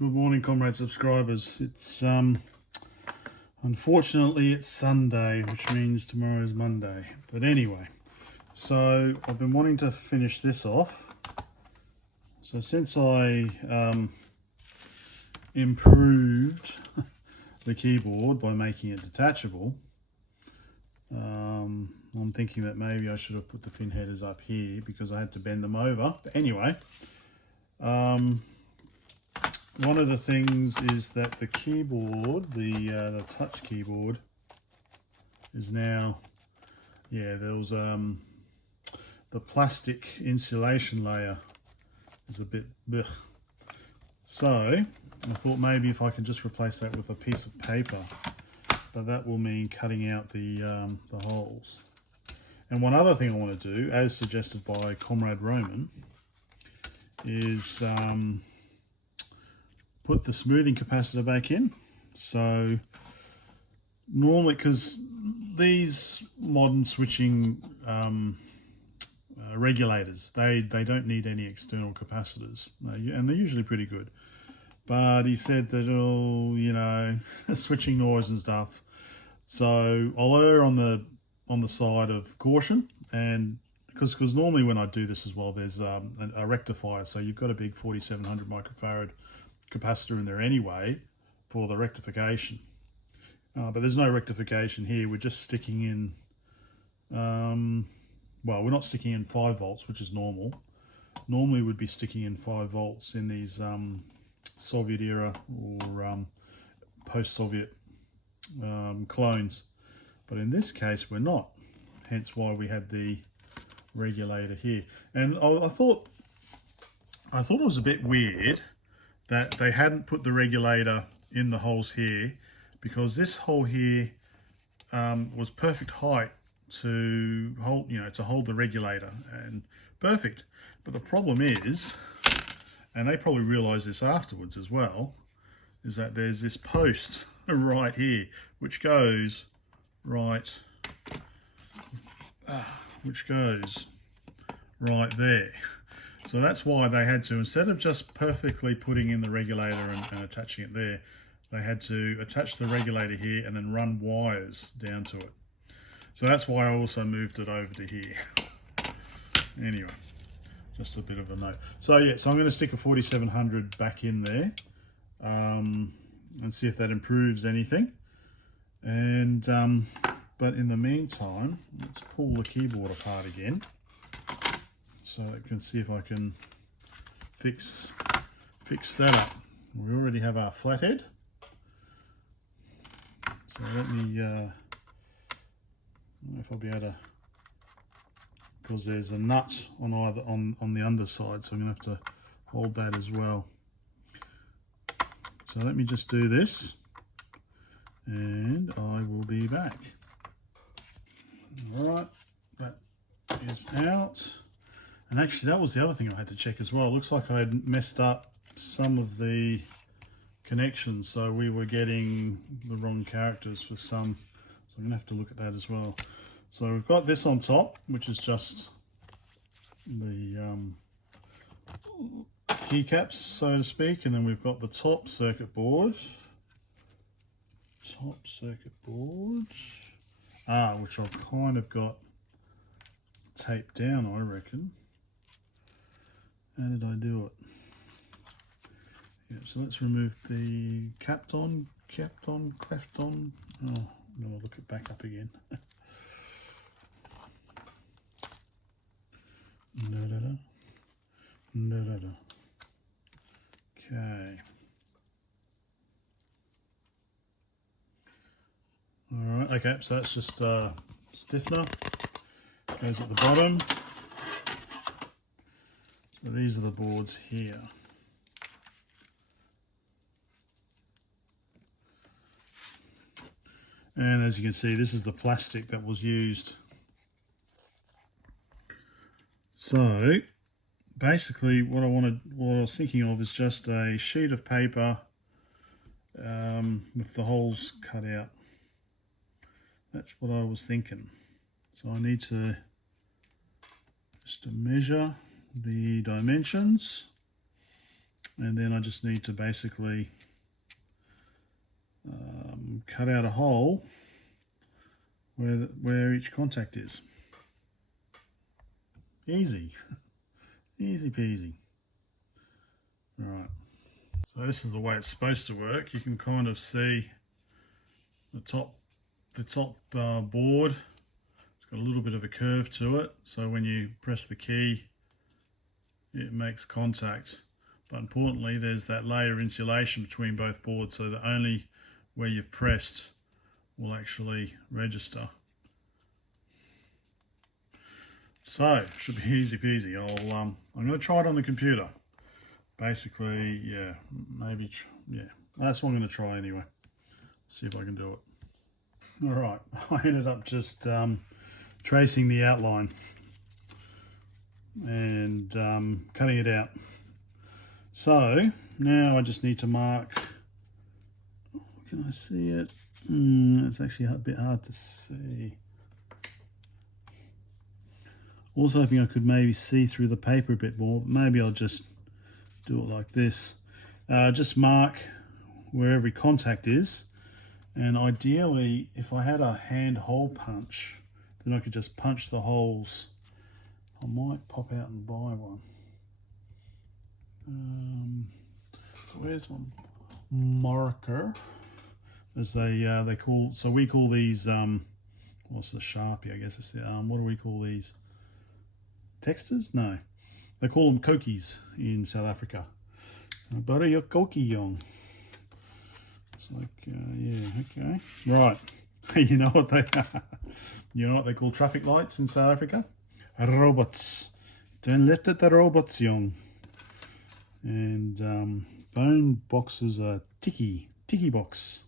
Good morning, Comrade subscribers. It's unfortunately it's Sunday, which means tomorrow is Monday. But anyway, so I've been wanting to finish this off. So since I improved the keyboard by making it detachable, I'm thinking that maybe I should have put the pin headers up here because I had to bend them over. But anyway, one of the things is that the keyboard, the touch keyboard, is now, there was the plastic insulation layer is a bit blech. So I thought maybe if I can just replace that with a piece of paper, but that will mean cutting out the holes. And one other thing I want to do, as suggested by Comrade Roman, is put the smoothing capacitor back in. So normally, because these modern switching regulators, they don't need any external capacitors, and they're usually pretty good. But he said that, switching noise and stuff. So I'll err on the side of caution, and because normally when I do this as well, there's a rectifier. So you've got a big 4700 microfarad capacitor in there anyway for the rectification. But there's no rectification here. We're just sticking in, well, we're not sticking in 5 volts, which is normal. Normally we'd be sticking in 5 volts in these Soviet era or post-Soviet clones. But in this case, we're not. Hence why we had the regulator here. And I thought it was a bit weird that they hadn't put the regulator in the holes here, because this hole here was perfect height to hold, to hold the regulator, and perfect. But the problem is, and they probably realized this afterwards as well, is that there's this post right here which goes right there. So that's why they had to, instead of just perfectly putting in the regulator and attaching it there, they had to attach the regulator here and then run wires down to it. So that's why I also moved it over to here. Anyway, just a bit of a note. So yeah, so I'm going to stick a 4700 back in there and see if that improves anything. And but in the meantime, let's pull the keyboard apart again, so I can see if I can fix that up. We already have our flathead. So let me, I don't know if I'll be able to, because there's a nut on either on the underside, so I'm going to have to hold that as well. So let me just do this, and I will be back. All right, that is out. And actually, that was the other thing I had to check as well. It looks like I had messed up some of the connections, so we were getting the wrong characters for some. So I'm going to have to look at that as well. So we've got this on top, which is just the keycaps, so to speak, and then we've got the top circuit board. Which I've kind of got taped down, I reckon. How did I do it? Yeah, so let's remove the cleft on. Oh, no, I'll look it back up again. Okay. Alright, okay, so that's just stiffener. Goes at the bottom. So these are the boards here. And as you can see, this is the plastic that was used. So basically what I was thinking of is just a sheet of paper with the holes cut out. That's what I was thinking. So I need to just measure the dimensions and then I just need to basically cut out a hole where each contact is. Easy. Easy peasy. Alright, so this is the way it's supposed to work. You can kind of see the top board. It's got a little bit of a curve to it, so when you press the key it makes contact. But importantly, there's that layer of insulation between both boards, so that only where you've pressed will actually register. So should be easy peasy. I'm going to try it on the computer. Basically, yeah, maybe, yeah, that's what I'm going to try anyway. See if I can do it. All right, I ended up just tracing the outline and cutting it out. So now I just need to mark. Can I see it? It's actually a bit hard to see. Also hoping I could maybe see through the paper a bit more. Maybe I'll just do it like this. Just mark where every contact is, and ideally if I had a hand hole punch, then I could just punch the holes. I might pop out and buy one. So where's my marker? As they call, so we call these what's the Sharpie? I guess it's the what do we call these? Texters? No, they call them kokies in South Africa. Butter your kokie young. It's like yeah, okay, right. You know what they call traffic lights in South Africa? Robots. Don't let the robots young. And bone boxes are tiki box,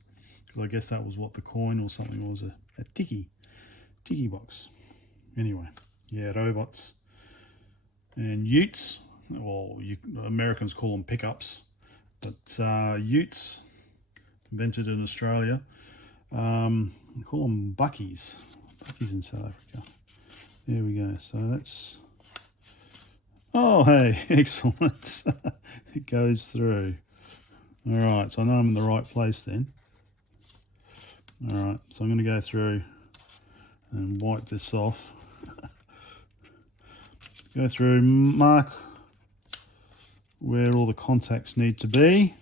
because I guess that was what the coin or something was, a tiki box. Anyway, yeah, robots. And utes, well, Americans call them pickups, but utes, invented in Australia, we call them buckies in South Africa. There we go. So that's, oh hey, excellent. It goes through. All right, so I know I'm in the right place then. All right, so I'm going to go through and wipe this off. Go through, mark where all the contacts need to be,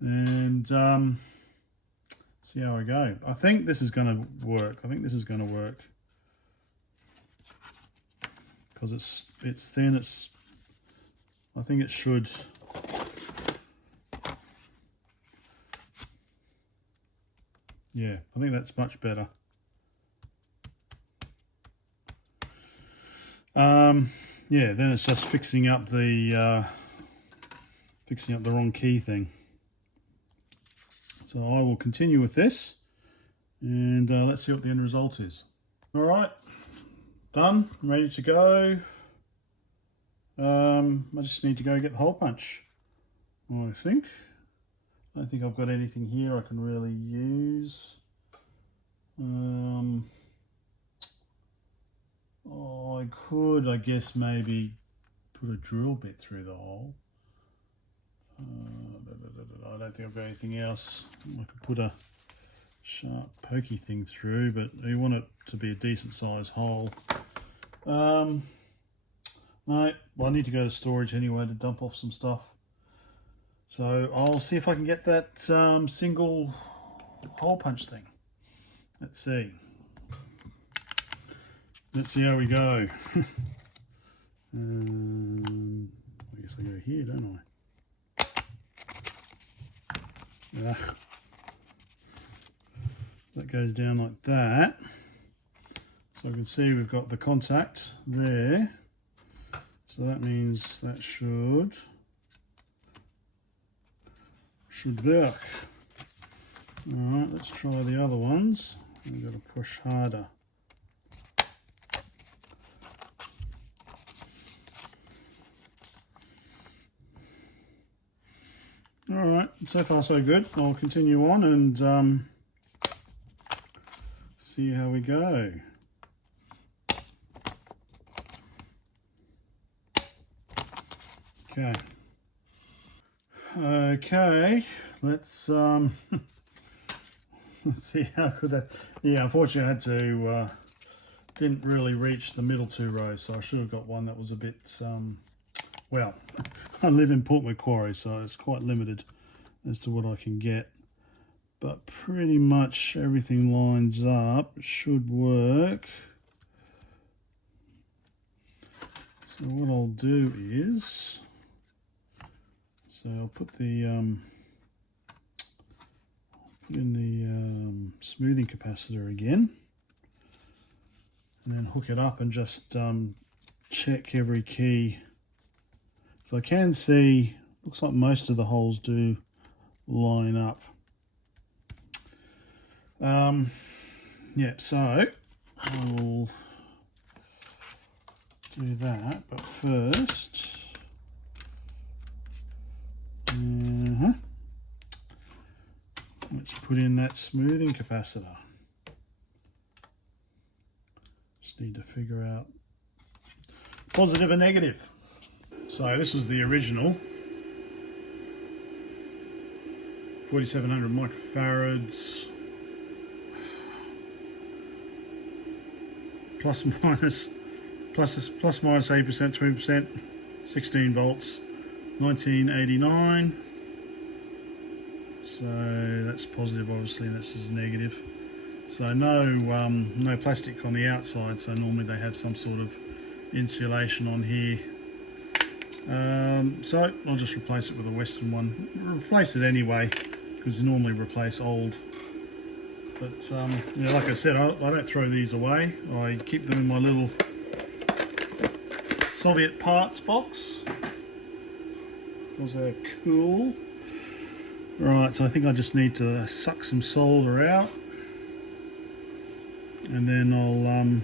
and see how I go. I think this is going to work. Because it's thin. I think it should. Yeah, I think that's much better. Yeah, then it's just fixing up the wrong key thing. So I will continue with this, and let's see what the end result is. All right, done, ready to go. I just need to go get the hole punch, I think. I don't think I've got anything here I can really use. Oh, I could, I guess, maybe put a drill bit through the hole. I don't think I've got anything else. I could put a sharp pokey thing through, but you want it to be a decent sized hole. No, well, I need to go to storage anyway to dump off some stuff. So I'll see if I can get that single hole punch thing. Let's see. Let's see how we go. I guess I go here, don't I? That goes down like that. So I can see we've got the contact there. So that means that should work. Alright, let's try the other ones. We've got to push harder. Alright, so far so good. I'll continue on and see how we go. Okay, Okay, let's let's see how could that. Yeah, unfortunately, I had to didn't really reach the middle two rows, so I should have got one that was a bit. Well, I live in Port Macquarie, so it's quite limited as to what I can get. But pretty much everything lines up. It should work. So what I'll do is, so I'll put the put in the smoothing capacitor again, and then hook it up and just check every key. So I can see, looks like most of the holes do line up. Yeah, so I'll do that, but first, let's put in that smoothing capacitor. Just need to figure out positive and negative. So this was the original 4700 microfarads, plus minus 8%, 20%, 16 volts, 1989. So that's positive, obviously, and this is negative. So no plastic on the outside, so normally they have some sort of insulation on here. So I'll just replace it with a Western one. Replace it anyway, because you normally replace old. But yeah, like I said, I don't throw these away. I keep them in my little Soviet parts box, because they're cool. Right, so I think I just need to suck some solder out, and then I'll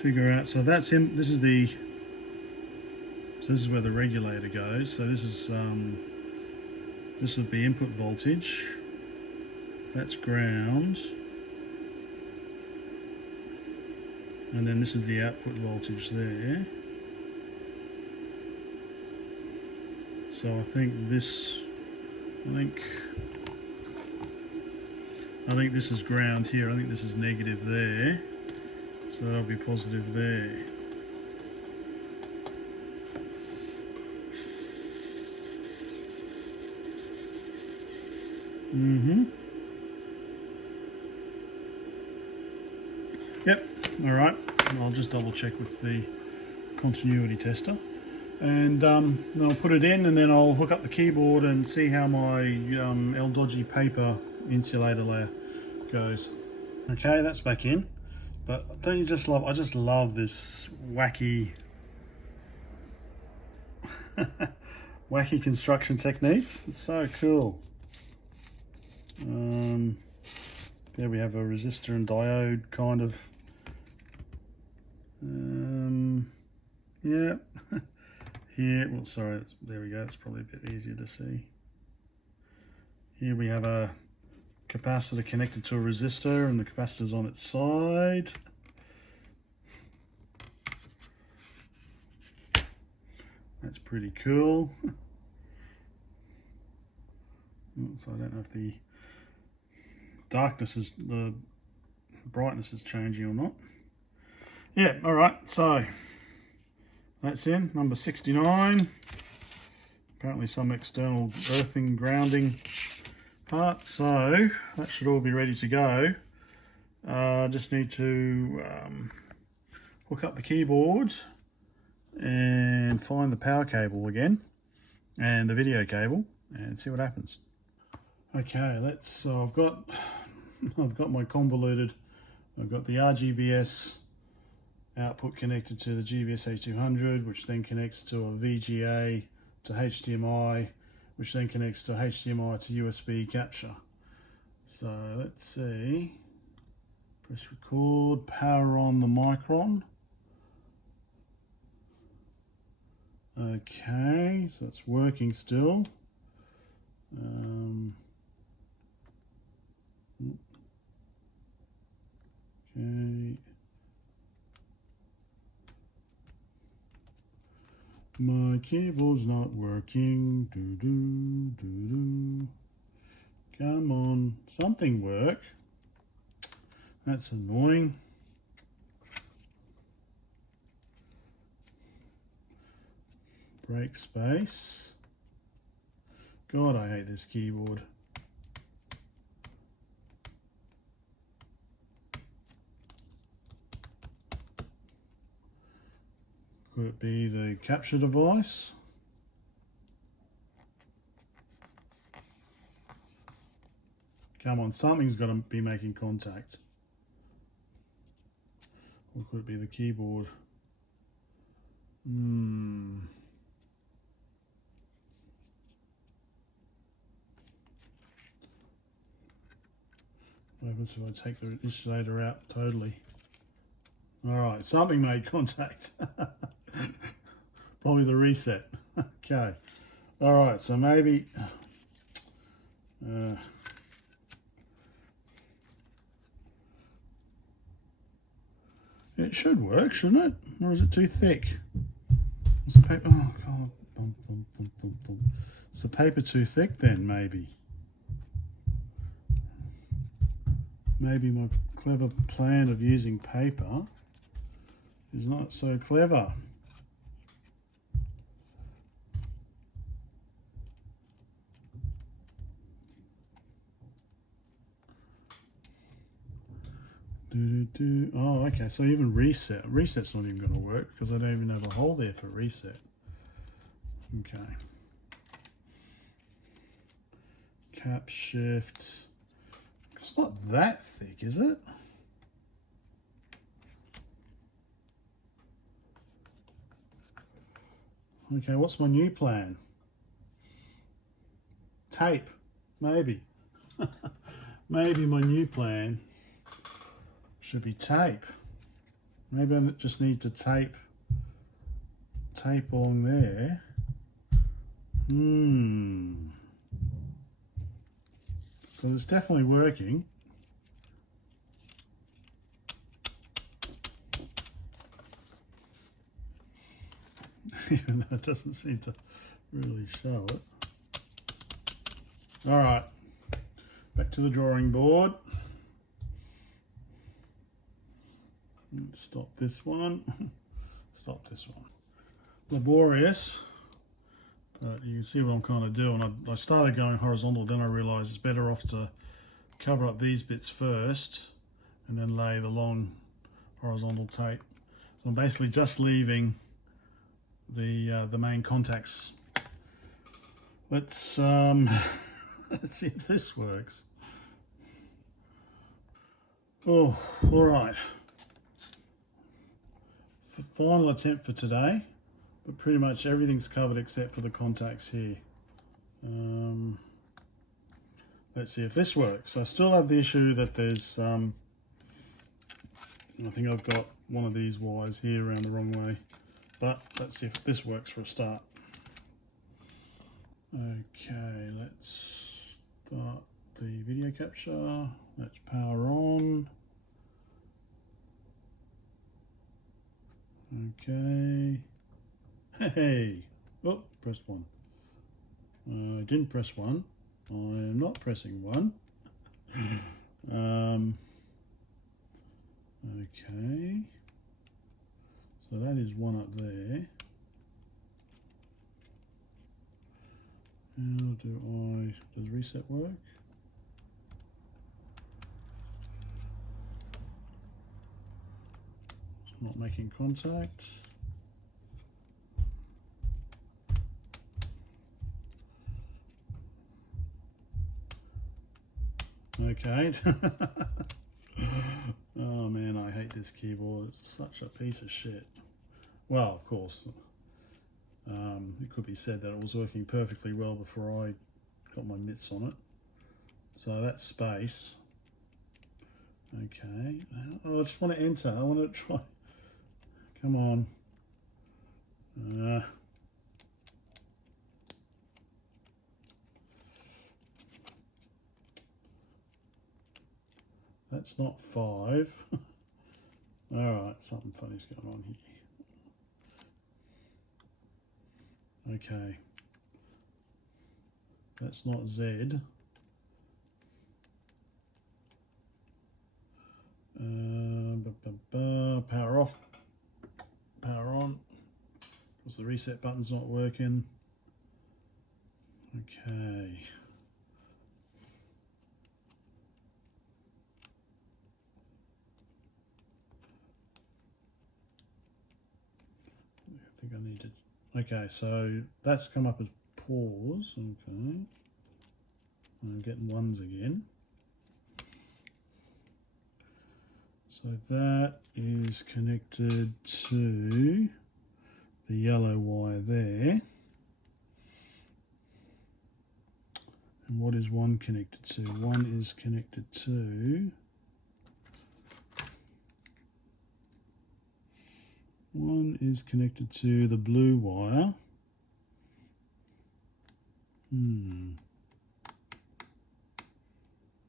figure out. So that's him. This is the. So this is where the regulator goes. So this is this would be input voltage. That's ground. And then this is the output voltage there. So I think this, I think this is ground here. I think this is negative there. So that'll be positive there. Yep, all right. I'll just double check with the continuity tester, and then I'll put it in, and then I'll hook up the keyboard and see how my L-Dodgy paper insulator layer goes. Okay, that's back in. But don't you just love, I just love this wacky wacky construction techniques. It's so cool. There we have a resistor and diode kind of. Yeah. Here, well, sorry, there we go. It's probably a bit easier to see. Here we have a capacitor connected to a resistor, and the capacitor's on its side. That's pretty cool. So I don't know if the the brightness is changing or not. Yeah, all right, so that's in, number 69. Apparently some external earthing, grounding part, so that should all be ready to go. Just need to hook up the keyboard and find the power cable again and the video cable and see what happens. Okay, let's. I've got my convoluted. I've got the RGBS output connected to the GBS A200, which then connects to a VGA to HDMI, which then connects to HDMI to USB capture. So let's see. Press record. Power on the Micron. Okay, so it's working still. Okay. My keyboard's not working. Do. Come on, something work. That's annoying. Break space. God, I hate this keyboard. Could it be the capture device? Come on, something's got to be making contact. Or could it be the keyboard? What happens if I take the insulator out totally? Alright, something made contact. Probably the reset. Okay. Alright, so maybe... it should work, shouldn't it? Or is it too thick? Is the paper... Oh, God. Is the paper too thick then, maybe? Maybe my clever plan of using paper is not so clever. Oh, okay, so even reset's not even going to work because I don't even have a hole there for reset. Okay. Cap shift. It's not that thick, is it? Okay, what's my new plan? Tape, maybe. Maybe my new plan should be tape. Maybe I just need to tape along there. Because it's definitely working. Even though it doesn't seem to really show it. All right, back to the drawing board. Stop this one. Stop this one. Laborious, but you can see what I'm kind of doing. I started going horizontal, then I realized it's better off to cover up these bits first and then lay the long horizontal tape. So I'm basically just leaving the main contacts. Let's let's see if this works. Oh, all right. Final attempt for today, but pretty much everything's covered except for the contacts here. Let's see if this works. I still have the issue that there's I think I've got one of these wires here around the wrong way, but let's see if this works for a start. Okay, let's start the video capture. Let's power on. Okay. Hey. Oh, pressed one. I didn't press one. I am not pressing one. Okay. So that is one up there. How does reset work? Not making contact. Okay. Oh man, I hate this keyboard. It's such a piece of shit. Well, of course, it could be said that it was working perfectly well before I got my mitts on it. So that's space. Okay. Oh, I just want to enter. I want to try. Come on. That's not 5. Alright, something funny's going on here. Okay. That's not Z. Power off, power on, because the reset button's not working. Okay. I think I need to, okay, so that's come up as pause, okay. I'm getting ones again. So that is connected to the yellow wire there. And what is one connected to? One is connected to the blue wire.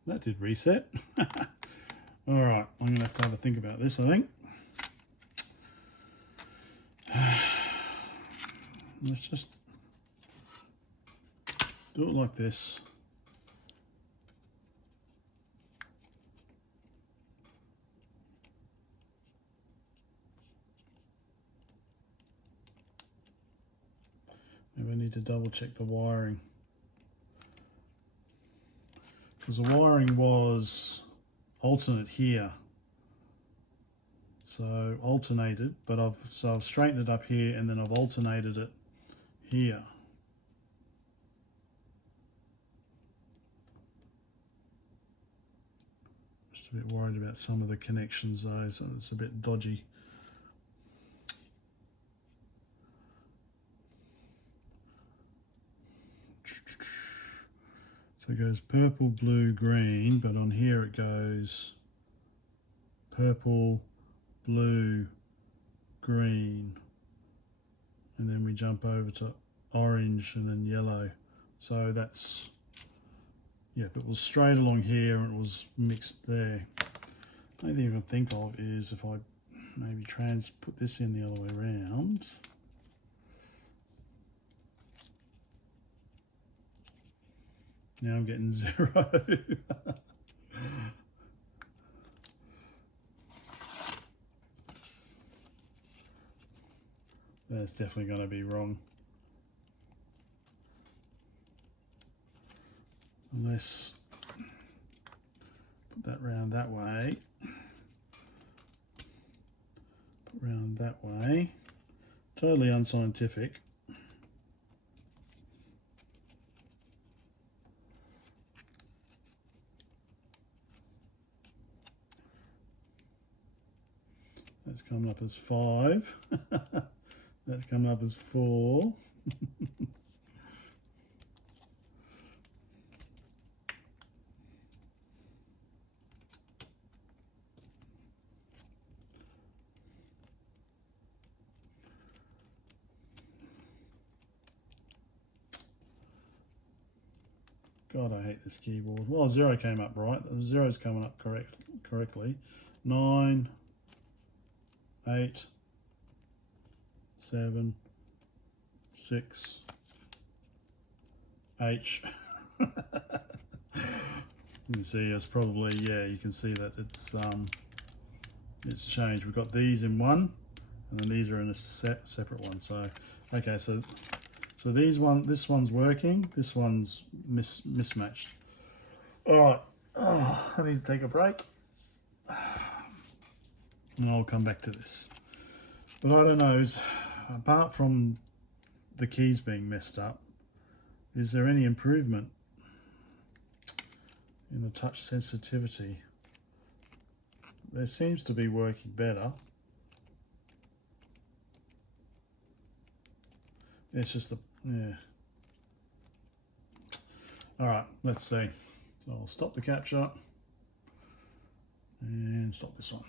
That did reset. All right, I'm going to have a think about this, I think. Let's just do it like this. Maybe I need to double check the wiring, because the wiring was alternate here, so alternated, but I've straightened it up here and then I've alternated it here. Just a bit worried about some of the connections though, so it's a bit dodgy. So it goes purple, blue, green, but on here it goes purple, blue, green, and then we jump over to orange and then yellow. So that's, yeah, it was straight along here and it was mixed there. The only thing I can think of is if I maybe put this in the other way around. Now I'm getting 0. That's definitely going to be wrong. Unless put that round that way. Put round that way. Totally unscientific. That's coming up as 5. That's coming up as 4. God, I hate this keyboard. Well, 0 came up right. The 0's coming up correctly. 9, 8, 7, 6, H. You can see it's probably, yeah, you can see that it's changed. We've got these in one, and then these are in a separate one. So, okay, so this one's working, this one's mismatched. All right, I need to take a break, and I'll come back to this. But I don't know, apart from the keys being messed up, is there any improvement in the touch sensitivity? There seems to be working better. It's just yeah. All right, let's see. So I'll stop the capture and stop this one.